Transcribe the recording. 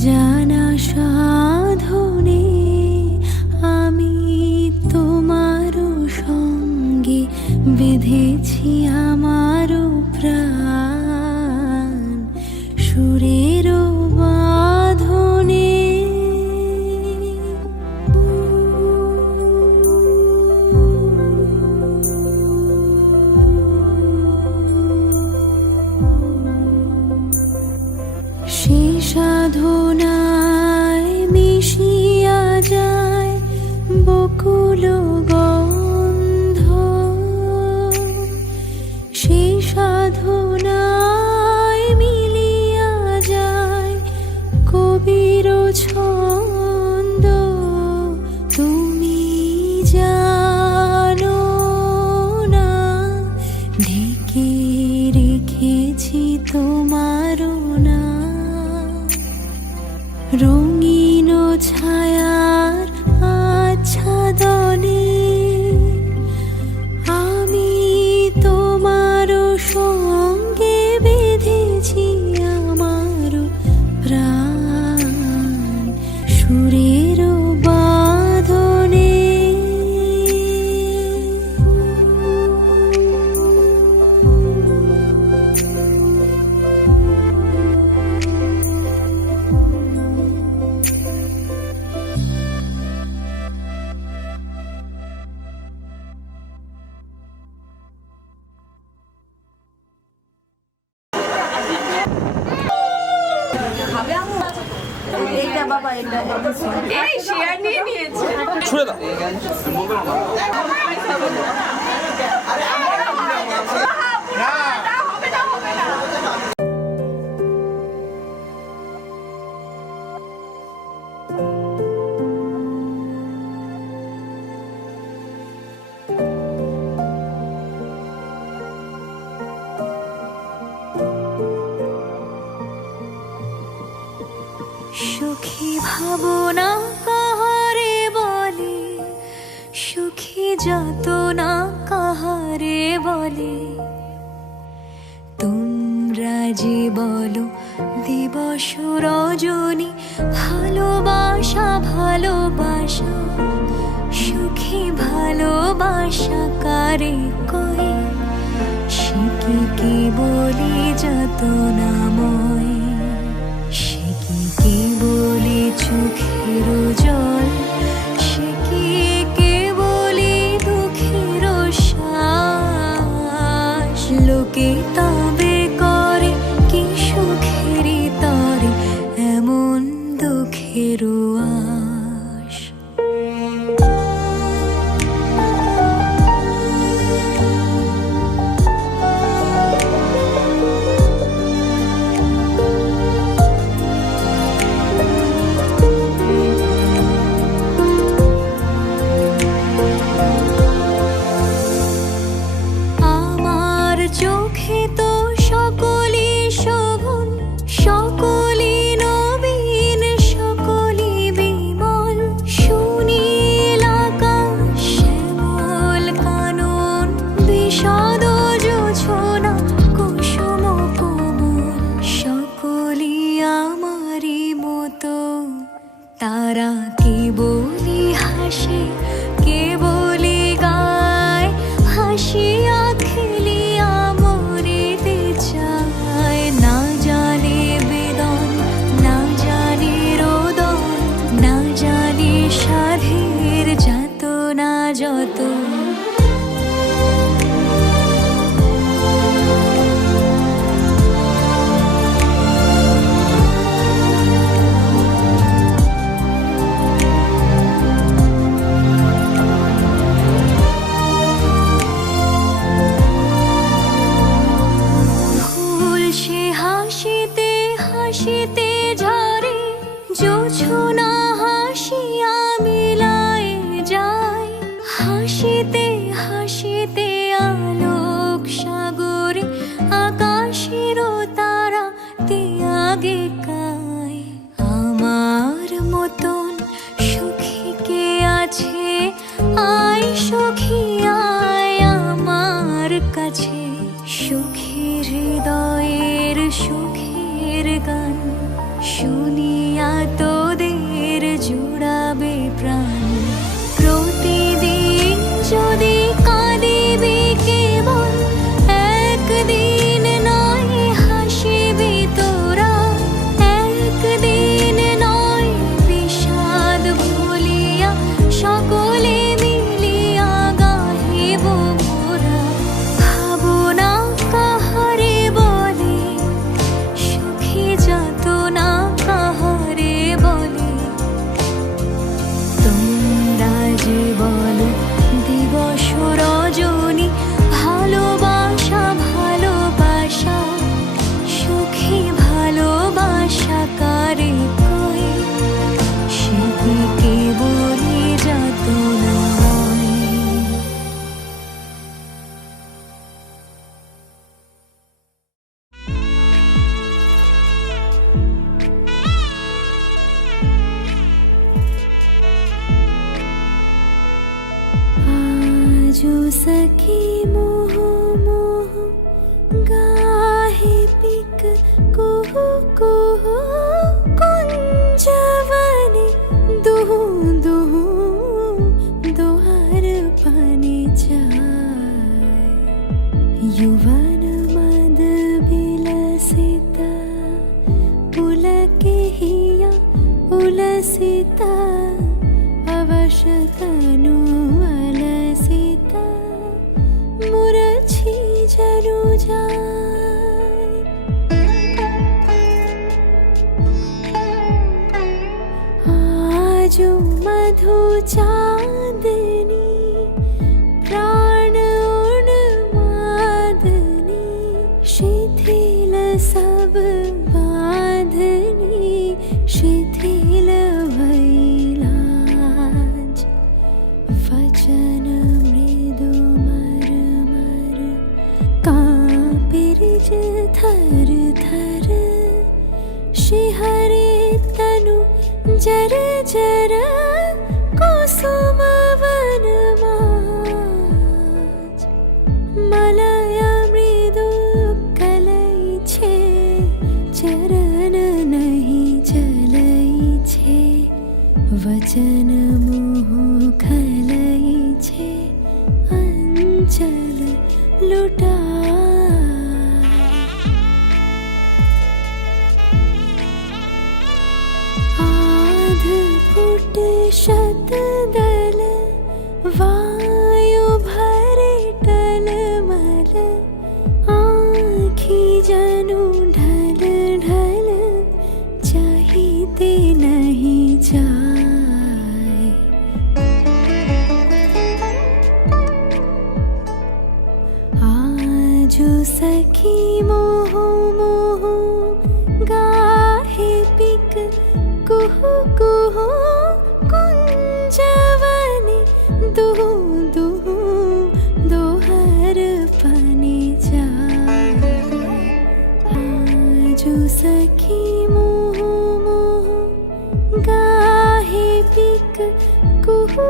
অজানা সাধনে আমি তোমার সঙ্গে বেঁধেছি আমার প্রাণ সুরের বাঁধনে। সে সাধনায় মিশিয়া যায় বকুল গন্ধ, সে সাধনায় মিলিয়া যায় কবির ছন্দ। তুমি জানো না ঢেকে রেখেছি তোমার না রঙিন ছায়ার আচ্ছাদনে আমি তোমার সঙ্গে বেঁধেছি আমার প্রাণ সুরের বাঁধনে। ছুড়ে দাও। সুখী ভাবনা কাহারে বলে, সুখী যাতনা কাহারে বলে, তোমরা যে বলো দিবস রজনী ভালোবাসা ভালোবাসা, সুখী ভালোবাসা কারে কয়, সে কি বলি যাতনাময়, সে কি বলি চোখের জল, সে কি বলি দুঃখের শ্বাস। লোকে তবে করে কি সুখেরই তরে এমন দুঃখের আশ। চোখে তো সকলই শোভন, সকলই নবীন, সকলই বিমল, সুনীল আকাশ শ্যামল কানন, বিশদ জোছনা কুসুম কোমল, সকলই আমারই মতো। তারা কেবলই হাসে কেবলই গায়, হাসিয়া খেলিয়া মরিতে চায়। না জানে বেদন, না জানে রোদন, না জানে সাধের যাতনা যত। হাসিতে ঝরে জোছনা হাসিয়া মিলায় যায়, হাসিতে হাসিতে আলোক সাগরে আকাশের তারা ত্যাগে কায়। আমার মতন সুখী কে আছে, আয় সুখী আয় আমার কাছে, সুখী হৃদয়ের সুখের গান শুনিয়া তোদের জুড়াবে প্রাণ। প্রতিদিন যদি কাঁদিবি কেবল, একদিন নয় হাসিবি তোরা, একদিন নয় বিষাদ ভুলিয়া সকলে মিলিয়া গাহিব মোরা। ভাবনা কাহারে বলে, সুখী যাতনা কাহারে বলে, তোমরা যে বলো দিবস রজনী, ভালোবাসা ভালোবাসা, সুখী ভালোবাসা কারে কয়, সে কি কেবলই যাতনা নয়। आजो सखी मोह मोह गाहे पिक कुहु कुहु, कुंजवने दुहु दुहु, दोहर पानी जाय। युवन मद बिलसिता, पुलके हिया उलसिता, अवश तनु अलसिता, मुरझी जनु जाय। आजो मधु चांदनी, प्राण उन्मादनी, शिथिल सब बांधनी, शिथिल भैलाज। वचन मृदु मर मर, कांपिरिज थर थर, शिहरे तनु जर जर, कुसुम वन माज। मलया मृदु कलई छे, चरण नहीं चलई छे, वचन मोह खलई छे, अंचल लुटा। आध फुट शत दल, वायु भरे टलमल, आँखी जनु ढल ढल, चाहते नहीं जाय। आजो सखी मोह मोह गाहे पिक कुहु कुहु, कुंजवने दुहु दुहु, दोहर पानी जाय। आजो सखी मोह मोह गाहे पिक कुहु